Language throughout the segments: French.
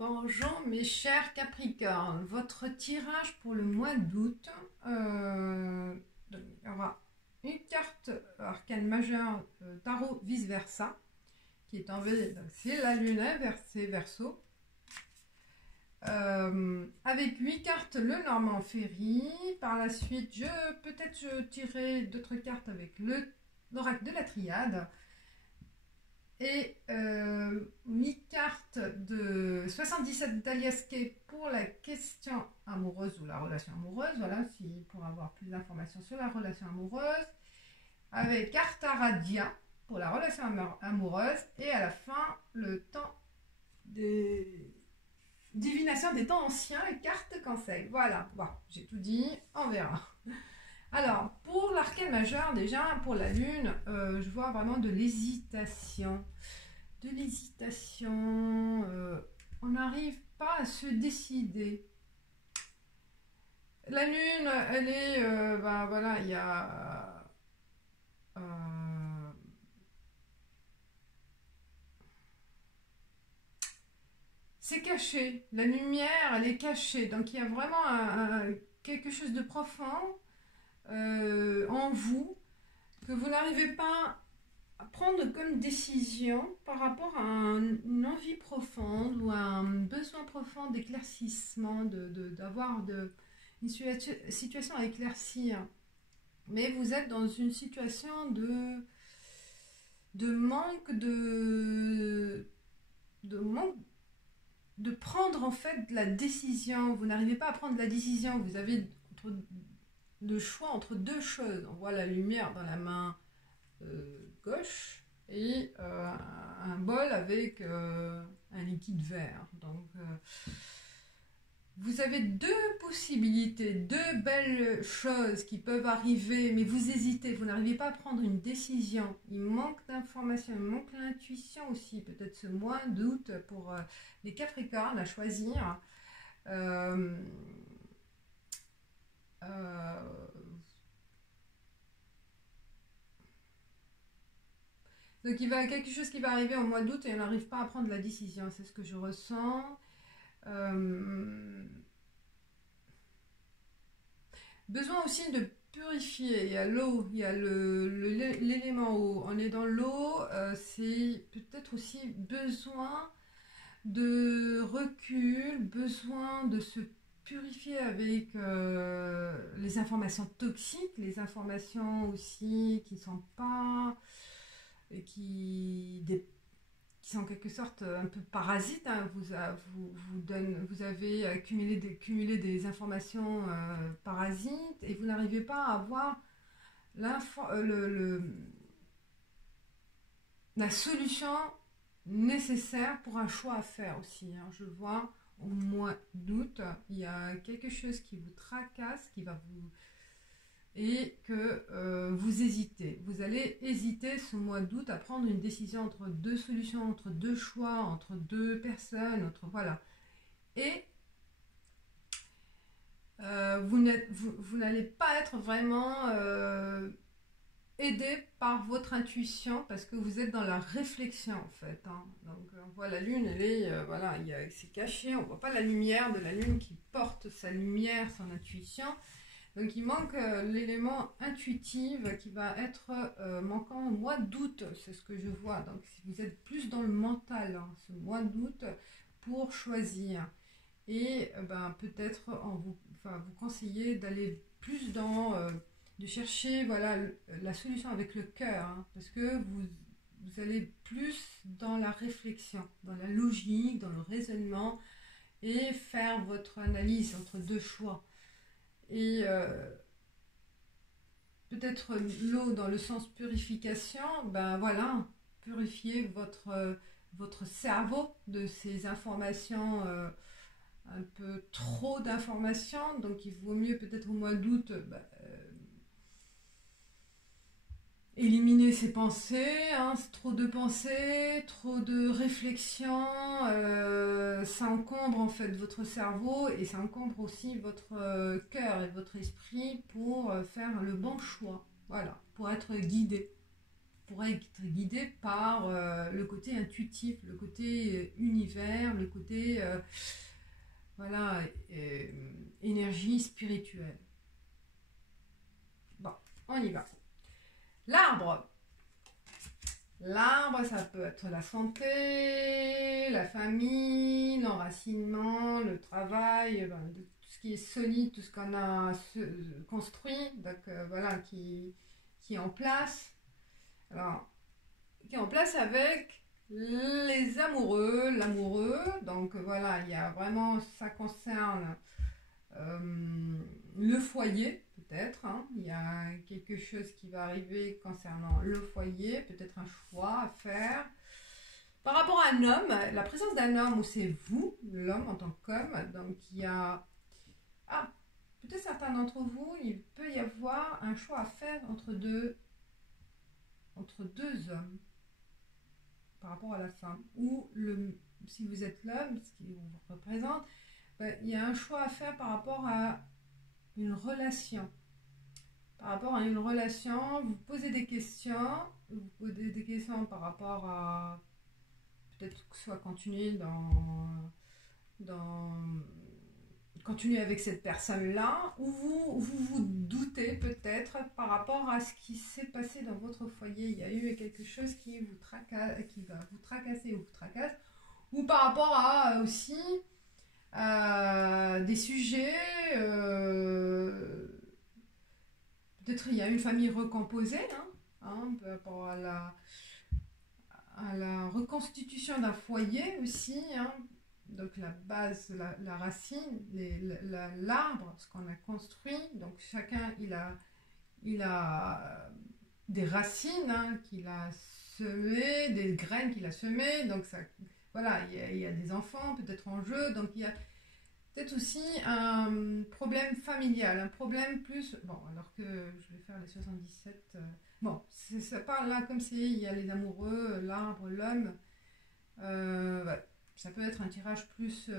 Bonjour mes chers Capricornes, votre tirage pour le mois d'août, il y aura une carte arcane majeure tarot vice versa qui est en V, c'est la lune inversée verso, avec 8 cartes le Normand Ferry. Par la suite je tirerai d'autres cartes avec l'oracle de la triade et 8 cartes de 77 d'Aliasquet pour la question amoureuse ou la relation amoureuse, voilà, pour avoir plus d'informations sur la relation amoureuse, avec carte Aradia pour la relation amoureuse, et à la fin le temps des divination des temps anciens et carte conseil. Voilà, bon, j'ai tout dit, on verra. Alors, pour l'arcane majeur, déjà, pour la lune, je vois vraiment de l'hésitation. De l'hésitation. On n'arrive pas à se décider. La lune, elle est... ben voilà, il y a... c'est caché. La lumière, elle est cachée. Donc, il y a vraiment quelque chose de profond en vous que vous n'arrivez pas à prendre comme décision par rapport à une envie profonde ou à un besoin profond d'éclaircissement, d'avoir une situation à éclaircir. Mais vous êtes dans une situation de manque de prendre en fait la décision. Vous n'arrivez pas à prendre la décision. Vous avez le choix entre deux choses. On voit la lumière dans la main gauche et un bol avec un liquide vert. Donc vous avez deux possibilités, deux belles choses qui peuvent arriver, mais vous hésitez, vous n'arrivez pas à prendre une décision. Il manque d'informations, il manque l'intuition aussi, peut-être ce mois d'août pour les Capricornes à choisir. Donc il va quelque chose qui va arriver au mois d'août et on n'arrive pas à prendre la décision, c'est ce que je ressens. Besoin aussi de purifier. Il y a l'eau, il y a l'élément eau. On est dans l'eau, c'est peut-être aussi besoin de recul, besoin de se purifier avec les informations toxiques, les informations aussi qui ne sont pas... qui sont en quelque sorte un peu parasites, hein. Vous avez cumulé des informations parasites et vous n'arrivez pas à avoir la solution nécessaire pour un choix à faire aussi, hein. Je vois au mois d'août, il y a quelque chose qui vous tracasse, qui va vous... et que vous hésitez. Vous allez hésiter ce mois d'août à prendre une décision entre deux solutions, entre deux choix, entre deux personnes, voilà. Et vous n'allez pas être vraiment aidé par votre intuition parce que vous êtes dans la réflexion en fait, hein. Donc on voit la lune, elle est voilà, c'est caché, on voit pas la lumière de la lune qui porte sa lumière, son intuition. Donc il manque l'élément intuitif qui va être manquant au mois d'août, c'est ce que je vois. Donc si vous êtes plus dans le mental, hein, ce mois d'août, pour choisir. Et ben, peut-être vous conseiller d'aller plus dans, de chercher voilà, la solution avec le cœur, hein, parce que vous allez plus dans la réflexion, dans la logique, dans le raisonnement, et faire votre analyse entre deux choix. Et peut-être l'eau dans le sens purification, ben voilà, purifier votre cerveau de ces informations, un peu trop d'informations. Donc il vaut mieux peut-être au mois d'août éliminer ses pensées, hein, trop de pensées, trop de réflexions, ça encombre en fait votre cerveau et ça encombre aussi votre cœur et votre esprit pour faire le bon choix, voilà, pour être guidé. pourrait être guidé par le côté intuitif, le côté univers, le côté voilà, énergie spirituelle. Bon, on y va. L'arbre. L'arbre, ça peut être la santé, la famille, l'enracinement, le travail, tout ce qui est solide, tout ce qu'on a construit, donc voilà, qui est en place. Alors, qui est en place avec les amoureux, l'amoureux. Donc voilà, il y a vraiment, ça concerne le foyer, peut-être. Hein. Il y a quelque chose qui va arriver concernant le foyer, peut-être un choix à faire. Par rapport à un homme, la présence d'un homme où c'est vous, l'homme en tant qu'homme, donc il y a... Ah, peut-être certains d'entre vous, il peut y avoir un choix à faire entre deux hommes par rapport à la femme. Ou si vous êtes l'homme, ce qui vous représente, il y a un choix à faire par rapport à une relation. Par rapport à une relation, vous posez des questions par rapport à peut-être que soit continuer continuer avec cette personne-là, ou vous doutez peut-être par rapport à ce qui s'est passé dans votre foyer. Il y a eu quelque chose qui va vous tracasser ou vous tracasse, ou par rapport à aussi des sujets, peut-être il y a une famille recomposée, par rapport à la reconstitution d'un foyer aussi, donc la base, la racine, l'arbre, ce qu'on a construit, donc chacun il a des racines qu'il a semées, des graines qu'il a semées, donc ça, voilà, il y a des enfants peut-être en jeu, donc il y a peut-être aussi un problème familial, un problème plus, bon, alors que je vais faire les 77, bon, ça parle là comme il y a les amoureux, l'arbre, l'homme, ouais. Ça peut être un tirage plus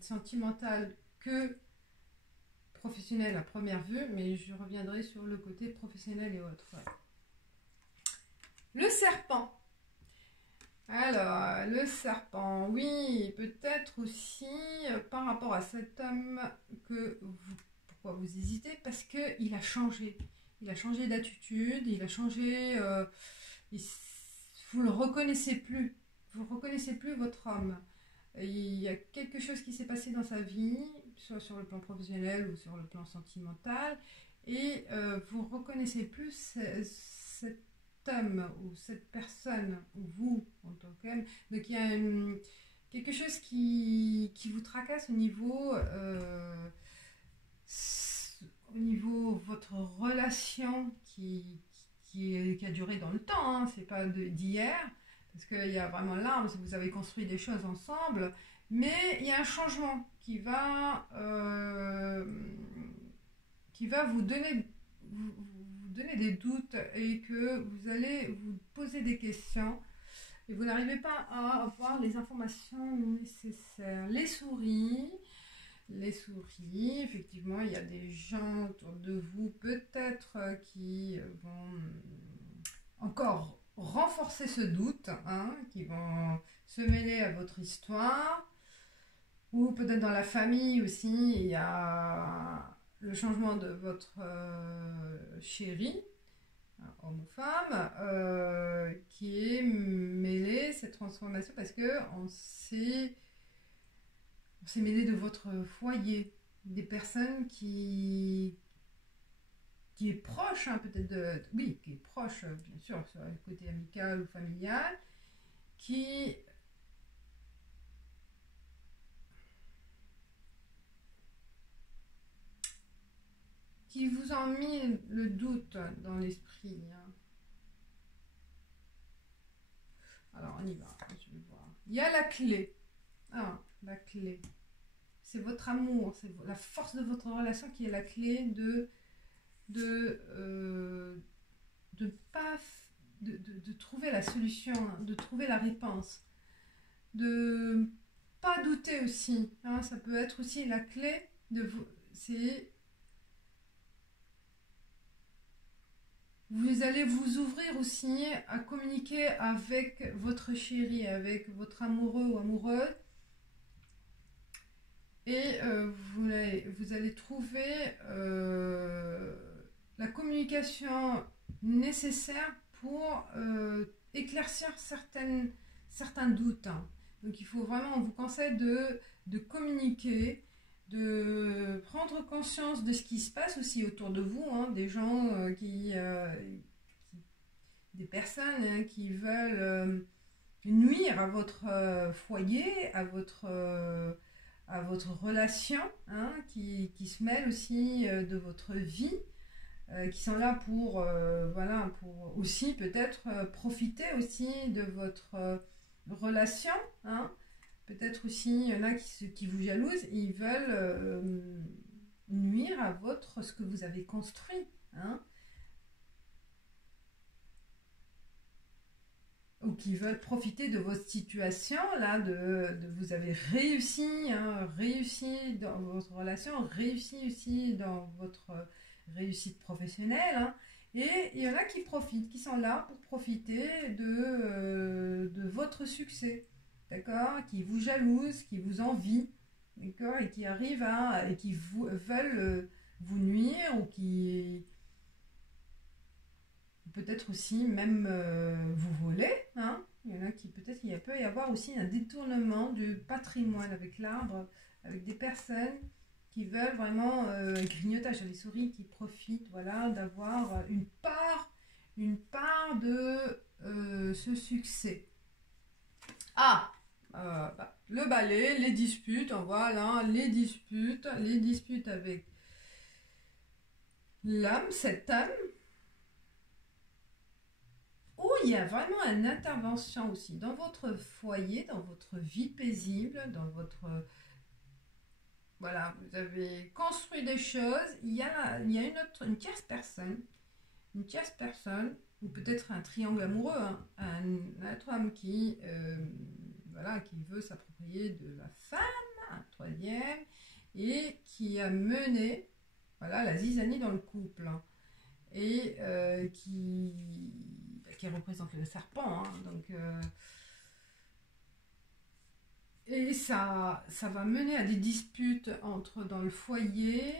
sentimental que professionnel à première vue, mais je reviendrai sur le côté professionnel et autres. Ouais. Le serpent. Alors, le serpent, oui, peut-être aussi par rapport à cet homme pourquoi vous hésitez? Parce qu'il a changé. Il a changé d'attitude, il a changé... vous ne le reconnaissez plus. Vous ne reconnaissez plus votre homme. Il y a quelque chose qui s'est passé dans sa vie, soit sur le plan professionnel ou sur le plan sentimental, et vous ne reconnaissez plus cet homme ou cette personne, ou vous en tant qu'homme. Donc il y a quelque chose qui vous tracasse au niveau de votre relation qui a duré dans le temps, c'est pas d'hier. Parce qu'il y a vraiment là, vous avez construit des choses ensemble, mais il y a un changement qui va vous donner des doutes et que vous allez vous poser des questions et vous n'arrivez pas à avoir les informations nécessaires. Les souris, effectivement, il y a des gens autour de vous peut-être qui vont encore renforcer ce doute, qui vont se mêler à votre histoire, ou peut-être dans la famille aussi, il y a le changement de votre chéri, homme ou femme, qui est mêlé, cette transformation, parce que on s'est mêlé de votre foyer, des personnes qui est proche, peut-être qui est proche, bien sûr, sur le côté amical ou familial, qui vous ont mis le doute dans l'esprit. Alors, on y va, je vais voir. Il y a la clé. La clé. C'est votre amour, c'est la force de votre relation qui est la clé de trouver la solution, de trouver la réponse, de pas douter aussi, ça peut être aussi la clé de vous, c'est Vous allez vous ouvrir aussi à communiquer avec votre chéri, avec votre amoureux ou amoureuse. Et vous allez trouver la communication nécessaire pour éclaircir certains doutes. Donc il faut vraiment, on vous conseille de communiquer, de prendre conscience de ce qui se passe aussi autour de vous, hein, des gens des personnes qui veulent nuire à votre foyer, à votre relation, hein, qui se mêlent aussi de votre vie, qui sont là pour, voilà, pour aussi peut-être profiter aussi de votre relation, hein. Peut-être aussi, il y en a qui vous jalousent, et ils veulent nuire à ce que vous avez construit, hein, ou qui veulent profiter de votre situation, là, vous avez réussi, hein, réussi dans votre relation, réussi aussi dans votre réussite professionnelle, hein. Et il y en a qui profitent, qui sont là pour profiter de votre succès, d'accord, qui vous jalousent, qui vous envient, d'accord, et qui arrivent et qui veulent vous nuire, ou qui peut-être aussi même vous voler, hein. Il y en a qui peut-être il peut y avoir aussi un détournement du patrimoine avec l'arbre, avec des personnes qui veulent vraiment grignotage, les souris qui profitent, voilà, d'avoir une part de ce succès. Ah, le balai, les disputes, voilà, les disputes avec l'homme, cet homme, où il y a vraiment une intervention aussi dans votre foyer, dans votre vie paisible, dans votre... Voilà, vous avez construit des choses, il y a une tierce personne, ou peut-être un triangle amoureux, hein, un autre homme voilà, qui veut s'approprier de la femme, un troisième, et qui a mené, voilà, la zizanie dans le couple, hein, et qui représente le serpent, hein, donc et ça va mener à des disputes dans le foyer,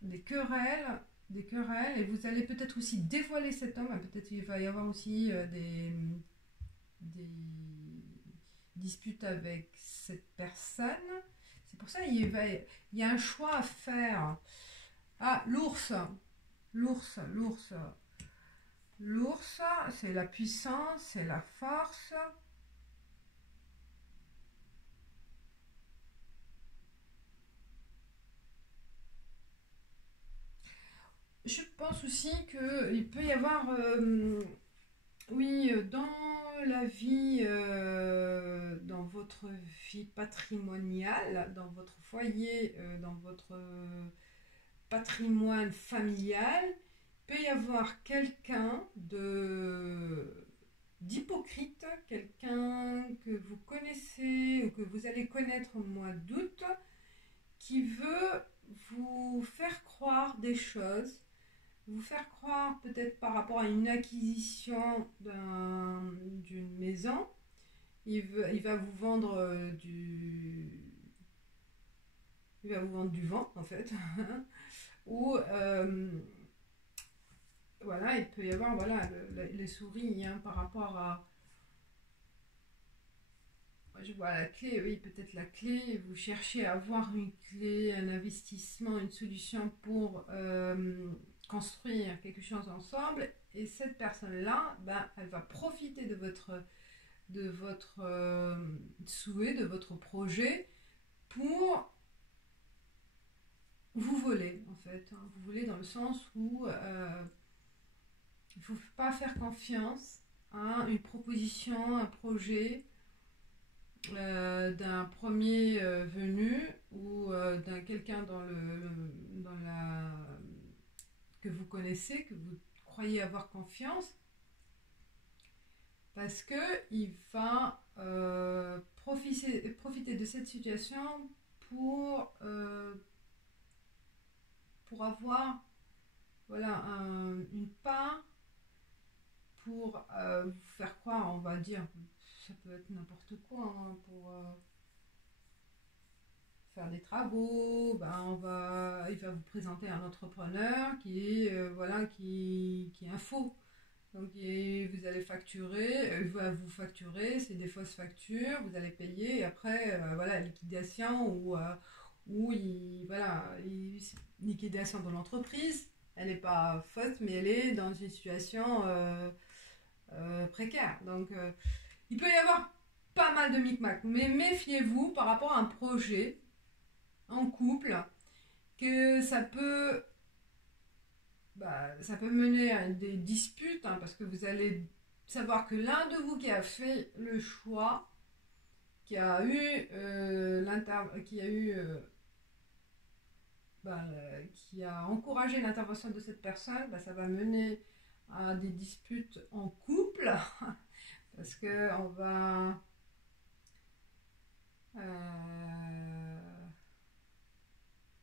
des querelles, et vous allez peut-être aussi dévoiler cet homme, peut-être il va y avoir aussi des disputes avec cette personne. C'est pour ça il y a un choix à faire. Ah, l'ours, c'est la puissance, c'est la force. Je pense aussi qu'il peut y avoir, oui, dans votre vie patrimoniale, dans votre foyer, dans votre patrimoine familial, il peut y avoir quelqu'un d'hypocrite, quelqu'un que vous connaissez ou que vous allez connaître au mois d'août, qui veut vous faire croire des choses, vous faire croire peut-être par rapport à une acquisition d'une maison. Il va vous vendre il va vous vendre du vent en fait. Ou voilà, il peut y avoir, voilà, les souris, hein, par rapport à... Je vois la clé, oui, peut-être la clé. Vous cherchez à avoir une clé, un investissement, une solution pour construire quelque chose ensemble. Et cette personne-là, ben, elle va profiter de votre souhait, de votre projet, pour vous voler, en fait, hein. Vous voler dans le sens où il ne faut pas faire confiance à une proposition, un projet d'un premier venu, ou d'un quelqu'un que vous connaissez, que vous croyez avoir confiance, parce que il va profiter de cette situation pour avoir, voilà, une part pour vous faire croire, on va dire, ça peut être n'importe quoi, hein, pour faire des travaux, ben il va vous présenter un entrepreneur qui est, voilà, qui est un faux. Donc vous allez facturer, il va vous facturer, c'est des fausses factures, vous allez payer, et après, voilà, liquidation voilà, liquidation de l'entreprise, elle n'est pas fausse, mais elle est dans une situation précaire. Donc il peut y avoir pas mal de micmac, mais méfiez-vous par rapport à un projet en couple, que ça peut mener à des disputes, hein, parce que vous allez savoir que l'un de vous qui a fait le choix, qui a eu qui a encouragé l'intervention de cette personne, ça va mener à des disputes en couple, parce que on va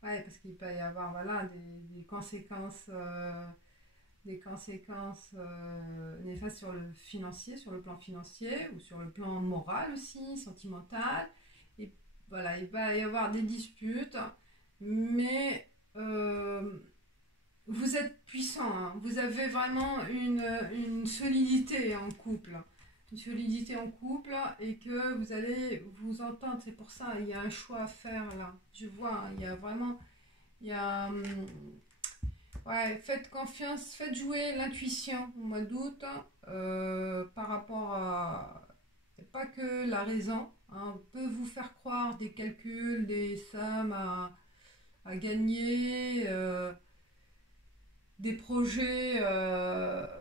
ouais, parce qu'il peut y avoir, voilà, des conséquences, néfastes sur le financier, sur le plan financier, ou sur le plan moral aussi, sentimental. Et voilà, il va y avoir des disputes, mais vous êtes puissant, hein. Vous avez vraiment une solidité en couple. Une solidité en couple, et que vous allez vous entendre. C'est pour ça, il y a un choix à faire là. Je vois, hein, il y a vraiment... ouais, faites confiance, faites jouer l'intuition au mois d'août, par rapport à... Pas que la raison, hein, on peut vous faire croire des calculs, des sommes à gagner, des projets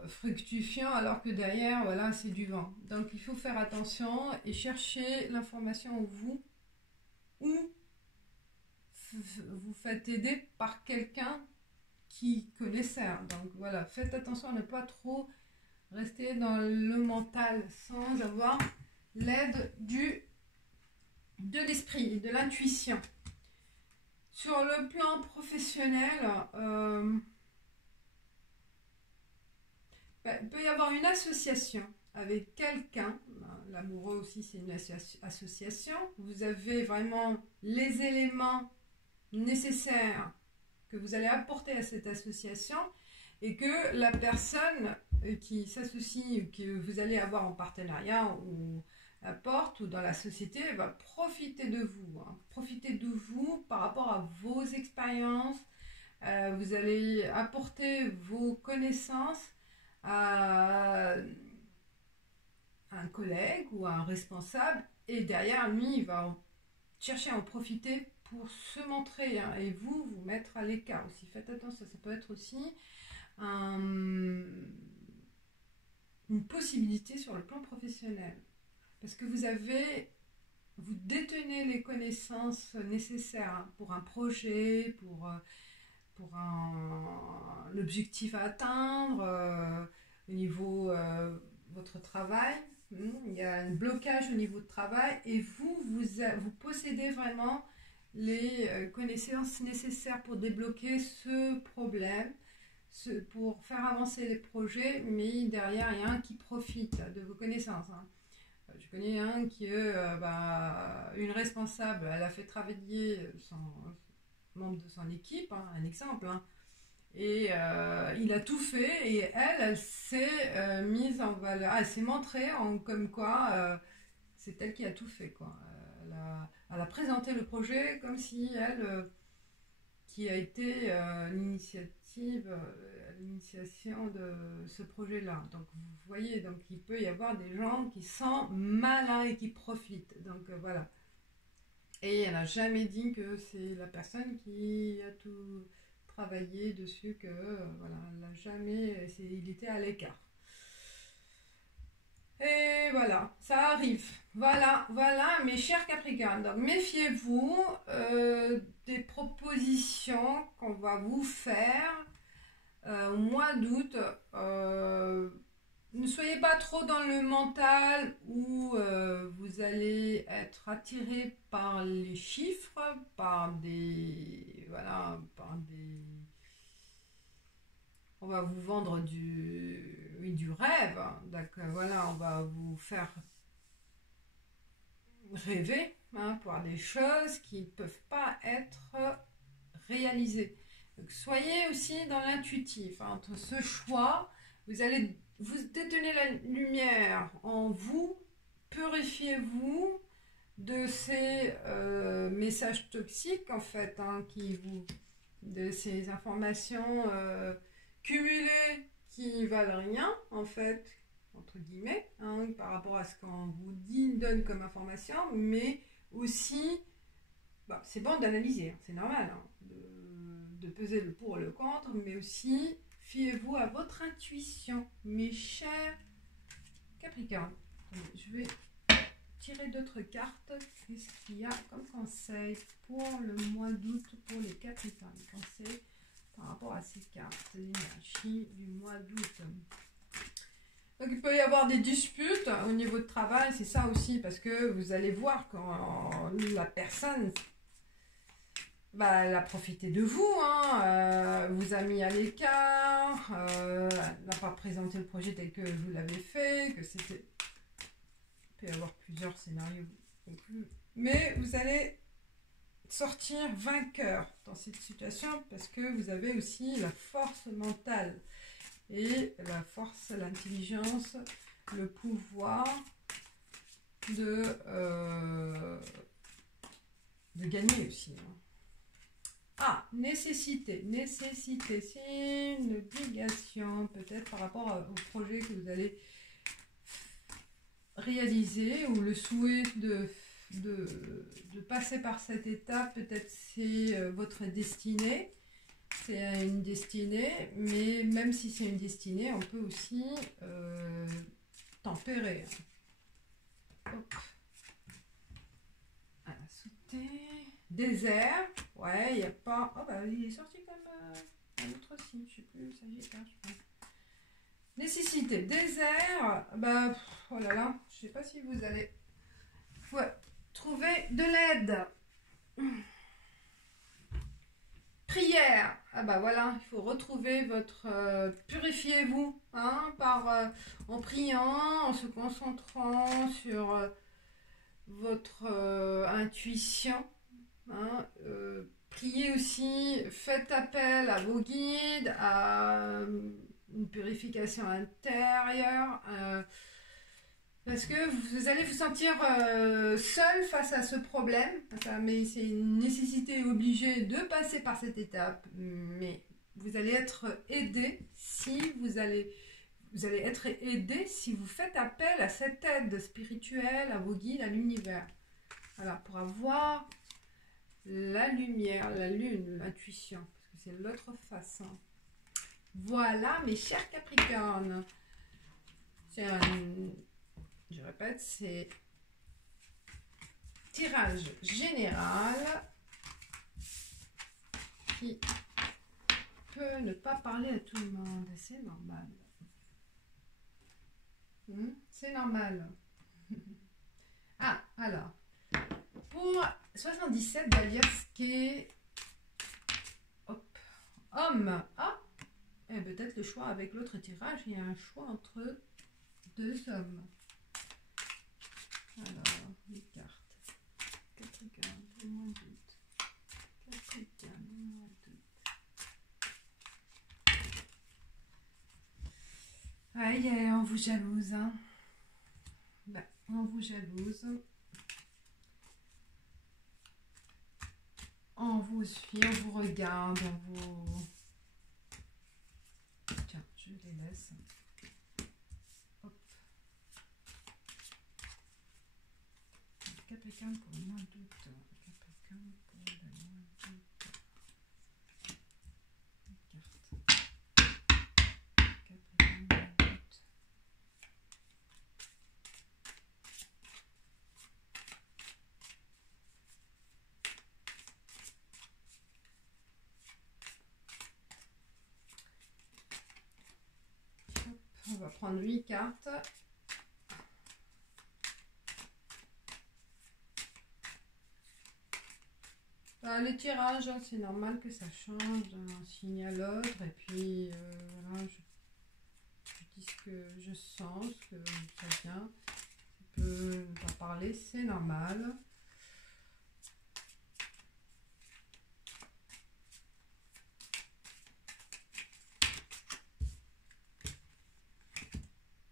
fructifiants, alors que derrière, voilà, c'est du vent. Donc il faut faire attention et chercher l'information vous, ou vous faites aider par quelqu'un qui connaît ça. Donc voilà, faites attention à ne pas trop rester dans le mental sans avoir l'aide de l'esprit, de l'intuition. Sur le plan professionnel, il peut y avoir une association avec quelqu'un. L'amoureux aussi, c'est une association. Vous avez vraiment les éléments nécessaires que vous allez apporter à cette association, et que la personne qui s'associe, que vous allez avoir en partenariat ou apporte, ou dans la société, va profiter de vous, hein. Profiter de vous par rapport à vos expériences. Vous allez apporter vos connaissances à un collègue ou à un responsable, et derrière lui, il va chercher à en profiter pour se montrer, hein, et vous mettre à l'écart aussi. Faites attention, ça peut être aussi une possibilité sur le plan professionnel, parce que vous détenez les connaissances nécessaires, hein, pour un projet, pour l'objectif à atteindre, au niveau votre travail. Il y a un blocage au niveau de travail, et vous possédez vraiment les connaissances nécessaires pour débloquer ce problème, pour faire avancer les projets, mais derrière, il y a un qui profite de vos connaissances, hein. Je connais un qui est une responsable, elle a fait travailler son membre de son équipe, hein, un exemple, hein, et il a tout fait, et elle s'est mise en valeur, elle s'est montrée comme quoi c'est elle qui a tout fait, quoi. Elle a présenté le projet comme si elle qui a été l'initiation de ce projet-là. Donc vous voyez, donc il peut y avoir des gens qui sont malins et qui profitent. Donc voilà. Et elle n'a jamais dit que c'est la personne qui a tout travaillé dessus, que voilà, elle n'a jamais, il était à l'écart. Et voilà, ça arrive. Voilà, mes chers Capricornes. Donc méfiez-vous des propositions qu'on va vous faire au mois d'août. Ne soyez pas trop dans le mental, où vous allez être attiré par les chiffres, par des... Voilà, on va vous vendre oui, du rêve. Donc voilà, on va vous faire rêver, hein, pour des choses qui ne peuvent pas être réalisées. Donc soyez aussi dans l'intuitif, hein, entre ce choix, vous détenez la lumière en vous, purifiez-vous de ces messages toxiques en fait, hein, de ces informations cumulées qui valent rien en fait, entre guillemets, hein, par rapport à ce qu'on vous donne comme information, mais aussi, bah, c'est bon d'analyser, hein, c'est normal, hein, de peser le pour et le contre, mais aussi fiez-vous à votre intuition, mes chers Capricorne. Je vais tirer d'autres cartes. Qu'est-ce qu'il y a comme conseil pour le mois d'août pour les Capricornes? Conseil par rapport à ces cartes, l'énergie du mois d'août. Donc il peut y avoir des disputes au niveau de travail, c'est ça aussi, parce que vous allez voir quand la personne elle a profité de vous, hein, vous a mis à l'écart, n'a pas présenté le projet tel que vous l'avez fait, que c'était... Il peut y avoir plusieurs scénarios. Mais vous allez sortir vainqueur dans cette situation parce que vous avez aussi la force mentale et la force, l'intelligence, le pouvoir de gagner aussi. Ah, nécessité, c'est une obligation peut-être par rapport au projet que vous allez réaliser ou le souhait de passer par cette étape, peut-être c'est votre destinée, c'est une destinée, mais même si c'est une destinée, on peut aussi tempérer. Hop. Voilà, sauter. Désert, ouais, il n'y a pas... Oh bah il est sorti comme un autre signe, je sais plus, Sagittaire, je pense. Nécessité, désert, bah, oh là là, je sais pas si vous allez trouver de l'aide. Prière, ah bah voilà, il faut retrouver votre... purifiez-vous, hein, en priant, en se concentrant sur votre intuition. Hein, priez aussi, faites appel à vos guides, à une purification intérieure, parce que vous allez vous sentir seul face à ce problème, mais c'est une nécessité obligée de passer par cette étape, mais vous allez être aidé si vous allez être aidé si vous faites appel à cette aide spirituelle, à vos guides, à l'univers. Voilà, pour avoir la lumière, la lune, l'intuition, parce que c'est l'autre face. Hein. Voilà, mes chers Capricornes. Je répète, c'est tirage général qui peut ne pas parler à tout le monde. C'est normal. C'est normal. Ah, alors. Pour 77 d'Aliaske, hop, homme. Ah, et peut-être le choix avec l'autre tirage, il y a un choix entre deux hommes. Alors, les cartes. Capricorne, le mois d'août. Capricorne, le mois d'août. Aïe, on vous jalouse, hein. Ben, on vous jalouse. On vous suit, on vous regarde, on vous... Tiens, je les laisse. Hop. Capricorne pour le mois d'août. Capricorne pour le mois d'août. Carte. Capricorne mois d'août. On va prendre 8 cartes. Les tirages, c'est normal que ça change d'un signe à l'autre. Et puis, voilà, je puisque je sens que ça vient. Je peux en parler, c'est normal.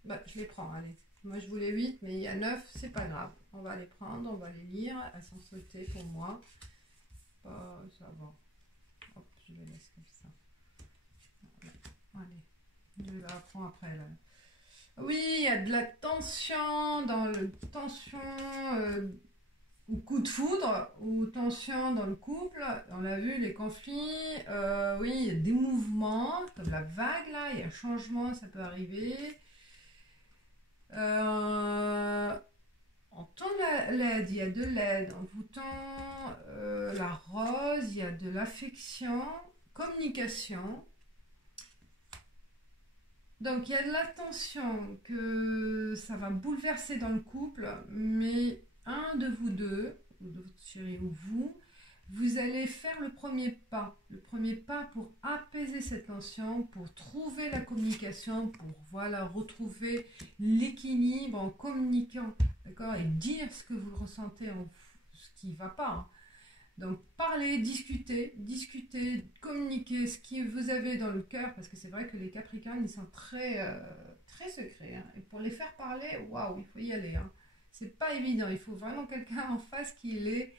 Bah, je les prends, allez. Moi, je voulais 8, mais il y a 9, c'est pas grave. On va les prendre, on va les lire. Elles sont sautées pour moi. Ça va. Hop, je les laisse comme ça. Allez, je la reprends après. Là. Oui, il y a de la tension dans le tension ou coup de foudre ou tension dans le couple. On l'a vu, les conflits. Oui, il y a des mouvements comme la vague là. Il y a un changement, ça peut arriver. On tend l'aide, il y a de l'aide. On vous tend la rose, il y a de l'affection, communication. Donc il y a de l'attention que ça va bouleverser dans le couple, mais un de vous deux, ou de votre chéri ou vous allez faire le premier pas pour apaiser cette tension, pour trouver la communication, pour voilà, retrouver l'équilibre en communiquant, d'accord, et dire ce que vous ressentez, ce qui ne va pas. Hein. Donc parler, discuter, communiquer ce que vous avez dans le cœur, parce que c'est vrai que les Capricornes, ils sont très secrets. Hein. Et pour les faire parler, waouh, il faut y aller. Hein. C'est pas évident, il faut vraiment quelqu'un en face qui les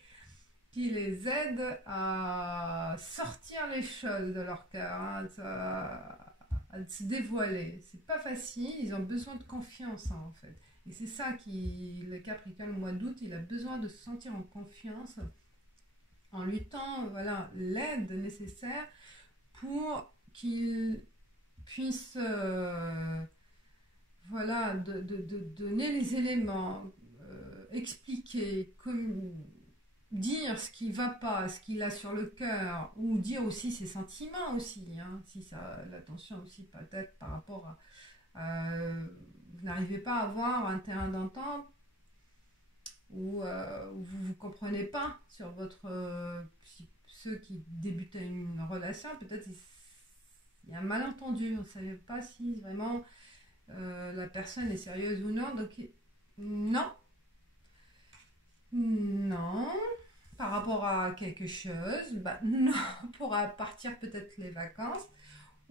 aide à sortir les choses de leur cœur, hein, à se dévoiler. C'est pas facile, ils ont besoin de confiance hein, en fait. Et c'est ça le Capricorne au mois d'août, il a besoin de se sentir en confiance en lui tend voilà, l'aide nécessaire pour qu'il puisse voilà, de donner les éléments, expliquer, dire ce qui ne va pas, ce qu'il a sur le cœur, ou dire aussi ses sentiments aussi, hein, si ça, l'attention aussi peut-être par rapport vous n'arrivez pas à avoir un terrain d'entente où vous ne vous comprenez pas sur ceux qui débutaient une relation, peut-être il y a un malentendu, on ne savait pas si vraiment la personne est sérieuse ou non, donc non, par rapport à quelque chose, bah non, pour partir peut-être les vacances,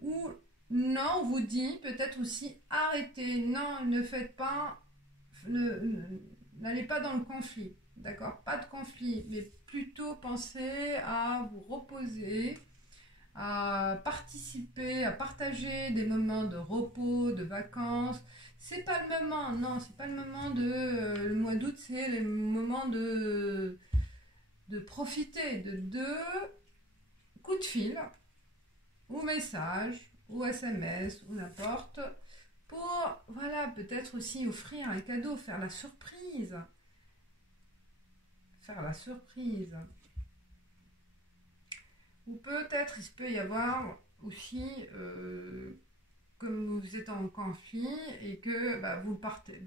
ou non, on vous dit peut-être aussi arrêtez, non, ne faites pas, n'allez pas dans le conflit, d'accord? Pas de conflit, mais plutôt pensez à vous reposer, à participer, à partager des moments de repos, de vacances. C'est pas le moment, non, c'est pas le moment le mois d'août, c'est le moment de profiter de 2 coups de fil, ou message, ou SMS, ou n'importe, pour, voilà, peut-être aussi offrir un cadeau, faire la surprise. Faire la surprise. Ou peut-être, il peut y avoir aussi, comme vous êtes en conflit, et que bah, vous partez,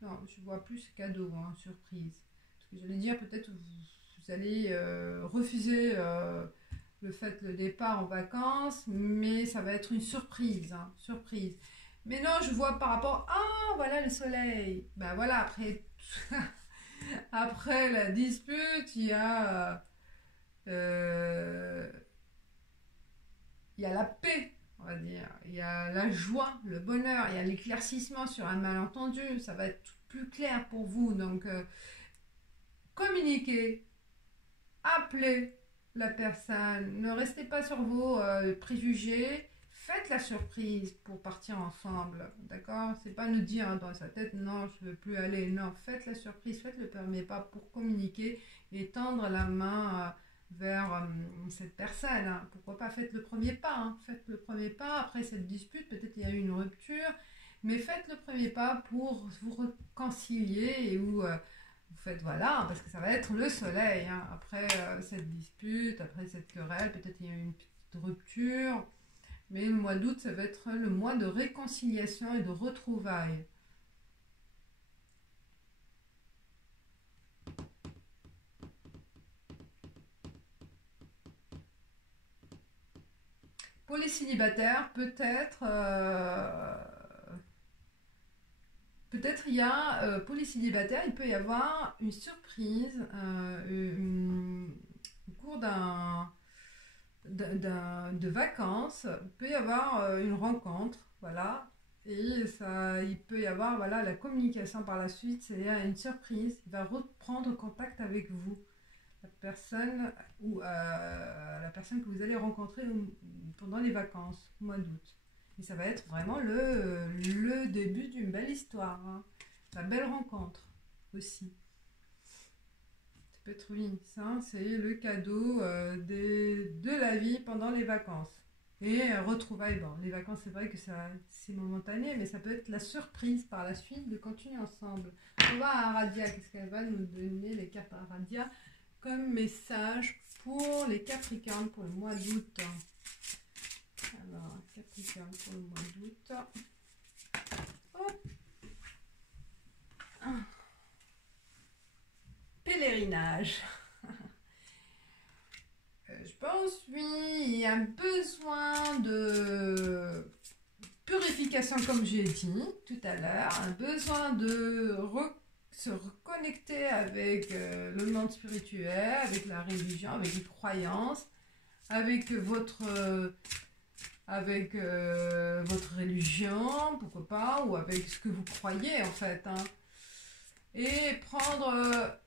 non, je vois plus cadeau, hein, surprise. Parce que j'allais dire, peut-être vous allez refuser le fait le départ en vacances, mais ça va être une surprise, hein, surprise. Mais non, je vois par rapport, ah voilà le soleil. Ben voilà, après la dispute, il y a la paix, on va dire. Il y a la joie, le bonheur, il y a l'éclaircissement sur un malentendu. Ça va être plus clair pour vous. Donc, communiquez, appelez la personne, ne restez pas sur vos préjugés. Faites la surprise pour partir ensemble, d'accord? C'est pas nous dire hein, dans sa tête, non, je veux plus aller. Non, faites la surprise, faites le premier pas pour communiquer et tendre la main vers cette personne. Hein. Pourquoi pas? Faites le premier pas. Hein. Faites le premier pas. Après cette dispute, peut-être il y a eu une rupture, mais faites le premier pas pour vous réconcilier et où vous faites voilà, parce que ça va être le soleil. Hein. Après cette dispute, après cette querelle, peut-être il y a eu une petite rupture. Mais le mois d'août, ça va être le mois de réconciliation et de retrouvailles. Pour les célibataires, peut-être il y a, pour les célibataires, il peut y avoir une surprise au cours de vacances. Il peut y avoir une rencontre, voilà. Et ça, il peut y avoir, voilà, la communication par la suite, c'est une surprise. Il va reprendre contact avec vous, la personne la personne que vous allez rencontrer pendant les vacances, au mois d'août. Et ça va être vraiment le début d'une belle histoire, hein. La belle rencontre aussi. Ça peut être, oui, ça, c'est le cadeau de la vie pendant les vacances. Et retrouvailles, bon, les vacances, c'est vrai que c'est momentané, mais ça peut être la surprise par la suite de continuer ensemble. On va à Aradia, qu'est-ce qu'elle va nous donner, les cartes Aradia, comme message pour les Capricornes pour le mois d'août. Alors, Capricorne pour le mois d'août. Oh. Pèlerinage. Je pense, oui, il y a besoin de purification, comme j'ai dit tout à l'heure, un besoin de se reconnecter avec le monde spirituel, avec la religion, avec les croyances, avec votre religion, pourquoi pas, ou avec ce que vous croyez en fait, hein. Et prendre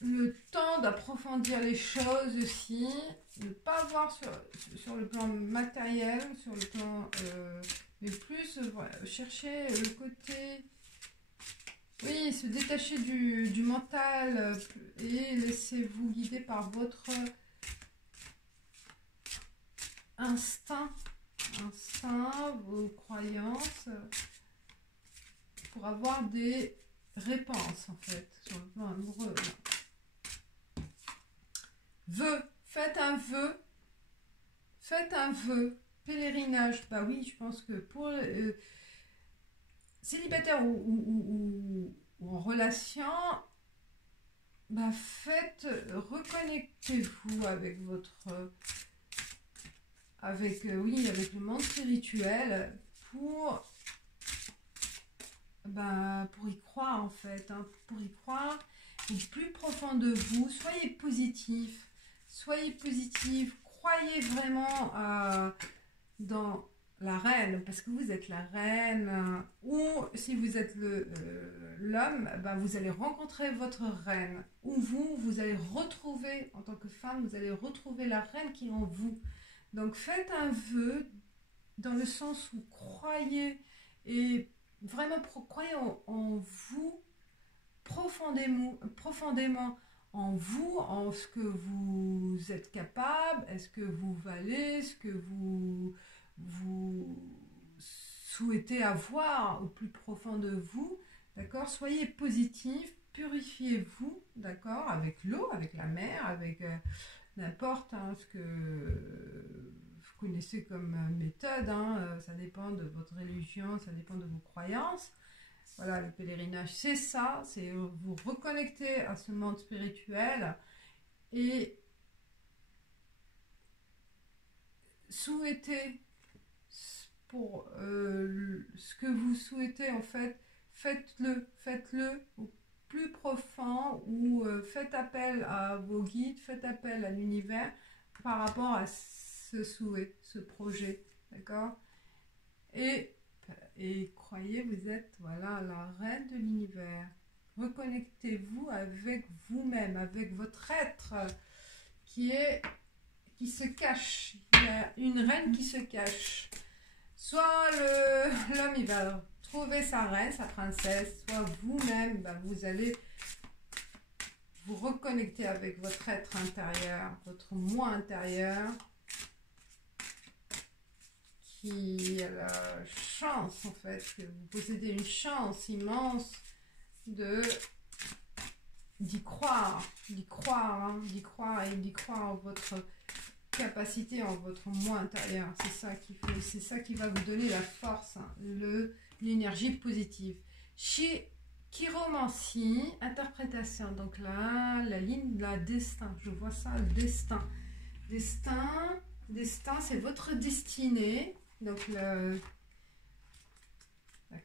le temps d'approfondir les choses aussi, ne pas voir sur le plan matériel, sur le plan, mais plus chercher le côté, oui, se détacher du mental et laissez-vous guider par votre instinct, vos croyances, pour avoir des réponses en fait, sur le plan amoureux. Vœu, faites un vœu, pèlerinage. Bah oui, je pense que pour célibataire ou en relation, bah reconnectez-vous avec avec le monde spirituel pour y croire en fait, hein, pour y croire au plus profond de vous. Soyez positif. Soyez positif, croyez vraiment dans la reine, parce que vous êtes la reine, ou si vous êtes l'homme, vous allez rencontrer votre reine, ou vous allez retrouver, en tant que femme, vous allez retrouver la reine qui est en vous. Donc faites un vœu dans le sens où croyez, et vraiment croyez en vous profondément, en vous, en ce que vous êtes capable, est-ce que vous valez, ce que vous souhaitez avoir au plus profond de vous, d'accord? Soyez positif, purifiez-vous, d'accord? Avec l'eau, avec la mer, avec n'importe ce que vous connaissez comme méthode, hein, ça dépend de votre religion, ça dépend de vos croyances. Voilà, le pèlerinage, c'est ça, c'est vous reconnecter à ce monde spirituel et souhaiter pour ce que vous souhaitez en fait, faites-le au plus profond, ou faites appel à vos guides, faites appel à l'univers par rapport à ce souhait, ce projet, d'accord? Et croyez, vous êtes, voilà, la reine de l'univers. Reconnectez-vous avec vous-même, avec votre être qui se cache. Il y a une reine qui se cache. Soit l'homme, il va trouver sa reine, sa princesse, soit vous-même, vous allez vous reconnecter avec votre être intérieur, votre moi intérieur, qui a la chance, en fait, que vous possédez une chance immense d'y croire, d'y croire en votre capacité, en votre moi intérieur. C'est ça qui va vous donner la force, hein, l'énergie positive. Chez chiromancie, interprétation, donc là, la ligne de la destin, je vois ça, le destin. Destin, destin, c'est votre destinée. Donc, la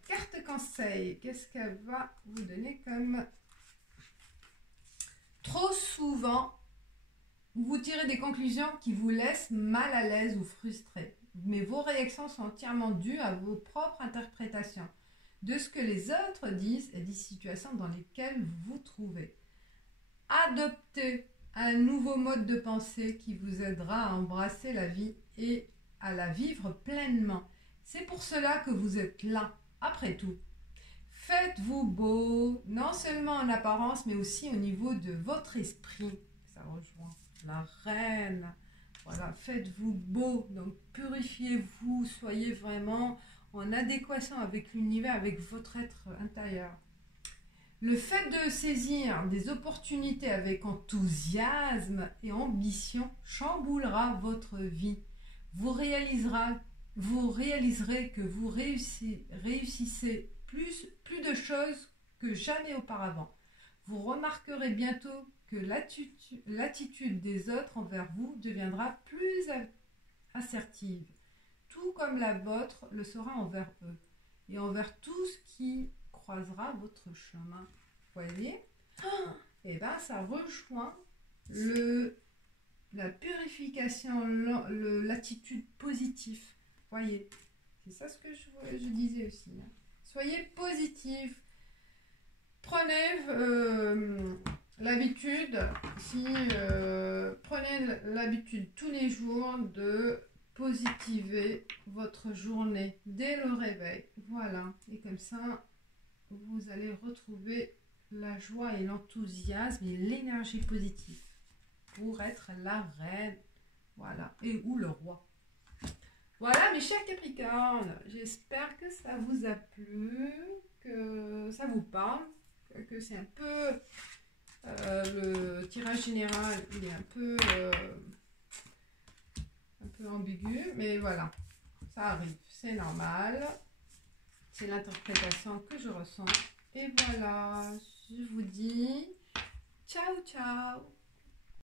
carte conseil, qu'est-ce qu'elle va vous donner comme... Trop souvent, vous tirez des conclusions qui vous laissent mal à l'aise ou frustré. Mais vos réactions sont entièrement dues à vos propres interprétations de ce que les autres disent et des situations dans lesquelles vous vous trouvez. Adoptez un nouveau mode de pensée qui vous aidera à embrasser la vie et à la vivre pleinement. C'est pour cela que vous êtes là, après tout. Faites-vous beau, non seulement en apparence, mais aussi au niveau de votre esprit. Ça rejoint la reine. Voilà, faites-vous beau, donc purifiez-vous, soyez vraiment en adéquation avec l'univers, avec votre être intérieur. Le fait de saisir des opportunités avec enthousiasme et ambition chamboulera votre vie. Vous réaliserez que vous réussissez plus de choses que jamais auparavant. Vous remarquerez bientôt que l'attitude des autres envers vous deviendra plus assertive, tout comme la vôtre le sera envers eux et envers tout ce qui croisera votre chemin. Voyez, et bien ça rejoint la purification, l'attitude positive. Voyez, c'est ça ce que je disais aussi. Hein. Soyez positif. Prenez l'habitude, prenez l'habitude tous les jours de positiver votre journée dès le réveil. Voilà, et comme ça, vous allez retrouver la joie et l'enthousiasme et l'énergie positive pour être la reine, voilà, et ou le roi. Voilà mes chers Capricornes, j'espère que ça vous a plu, que ça vous parle, que c'est un peu le tirage général, il est un peu ambigu, mais voilà, ça arrive, c'est normal, c'est l'interprétation que je ressens. Et voilà, je vous dis ciao ciao.